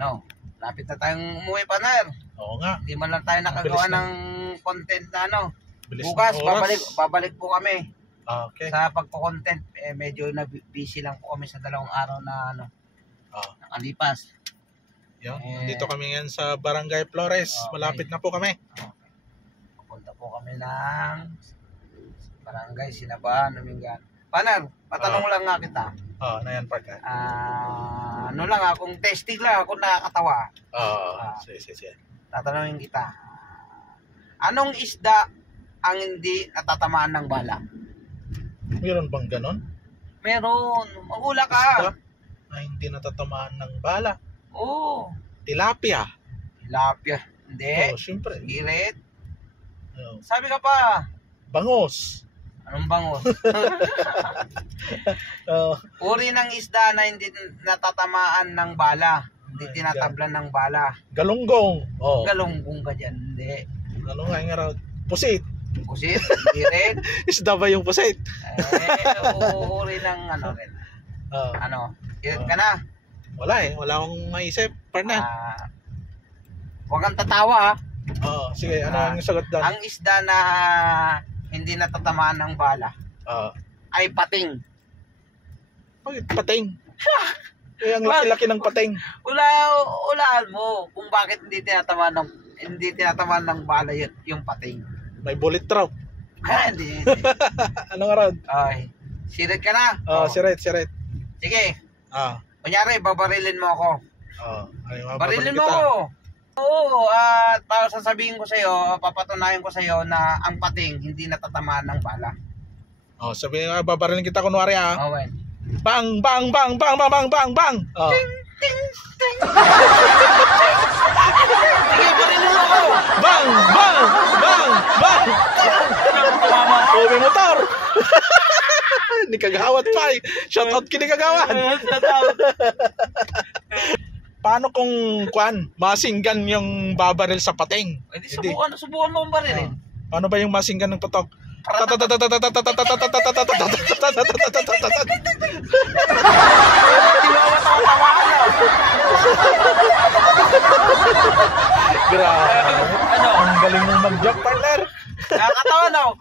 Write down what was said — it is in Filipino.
No, lapit na tayong umuwi, partner. Oo nga. Hindi man lang tayo nakagawa Bilis na. ng content na ano. Bilis Bukas, ng oras. babalik po kami. Okay. Sa pagko-content. Medyo na busy lang po kami sa 2 araw na ano, nakalipas. Yun. Dito kami ngayon sa Barangay Flores. Okay. Malapit na po kami. Pupunta po kami ng Barangay Sinabahan, Numingan. Partner, patanong lang nga kita. Na yan, partner. Ano lang kung testing lang ako nakakatawa. Sige. Tatanungin kita. Anong isda ang hindi natatamaan ng bala? Meron bang ganon? Meron. Mahula ka. Isda na hindi natatamaan ng bala. Oo. Tilapia. Tilapia. Hindi. Siyempre. Girit. Oh. Sabi ka pa. Bangos. Anong bangos? Uri ng isda na hindi natatamaan ng bala. Hindi tinatablan ng bala. Galunggong. Galunggong ka dyan. Hindi. Ano nga yung araw? Pusit. Pusit. Girit. Isda ba yung pusit? Uri ng ano rin. Ano? Girit ka na? Wala Wala akong maisip. Partner. Huwag kang tatawa. Sige. Ano ang sagot doon? Ang isda na hindi natatamaan ng bala ay pating. Bakit pating? Ang laki-laki ng pating. Ulaan mo kung bakit hindi tinatamaan ng bala yung pating. May bullet trap. Hindi. Anong araw? Ay, sirit ka na? Siret. Sige. Kunyari, babarilin mo ako. Barilin mo ako. Oo, at para sasabihin ko sa'yo, papatunayan ko sa'yo na ang pating hindi natatamaan ng bala. Sabihin nga, babarilin kita kunwari Okay. Bang, bang, bang, bang, bang, bang, bang, bang. Ting, ting, ting. Sige, barilin mo ako. Bang, bang, bang, bang. Ubi motor. Ni kagawad pa Shout out kini kagawad. Paano kung masinggan yung babaril sa pating? Subukan mo kung barilin. Paano ba yung masinggan ng putok? Grabe. Ang galing mong mag-joke, partner. Nakakatawa na.